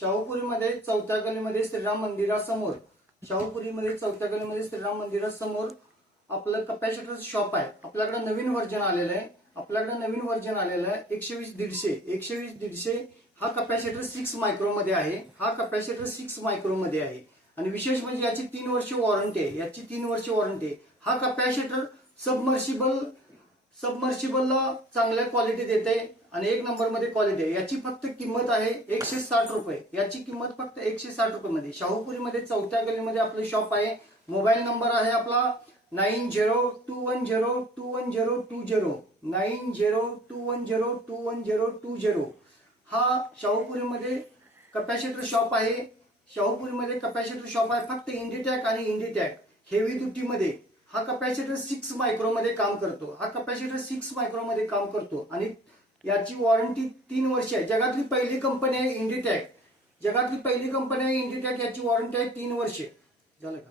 शाहूपुरीमध्ये चौथ्या गलीमध्ये श्रीराम मंदिरासमोर श्रीराम मंदिरासमोर आपलं कपॅसिटर शॉप आहे. आपल्याकडे नवीन व्हर्जन आलेलं आहे. 120-150 हा कपॅसिटर 6 मायक्रो मध्ये आहे. आणि विशेष म्हणजे याची 3 वर्ष वॉरंटी आहे. हा कपॅसिटर सबमर्शिबलला चांगल्या क्वालिटी देते आणि 1 नंबर मध्ये क्वालिटी आहे. याची फक्त किंमत आहे 160 रुपये. याची किंमत फक्त 160 रुपये मध्ये. शाहूपुरीमध्ये चौथ्या गलीमध्ये आपलं शॉप आहे. मोबाईल नंबर आहे आपला 9021021020. हा शाहूपुरीमध्ये कपॅसिटर शॉप आहे. फक्त इंडिटॅक आणि इंडिटॅक हेवी ड्युटी मध्ये हा कपॅसिटर 6 मायक्रो मध्ये काम करतो. आणि याची वॉरंटी 3 वर्ष आहे. जगातली पहिली कंपनी आहे इंडिटॅक. याची वॉरंटी आहे 3 वर्ष. झालं का?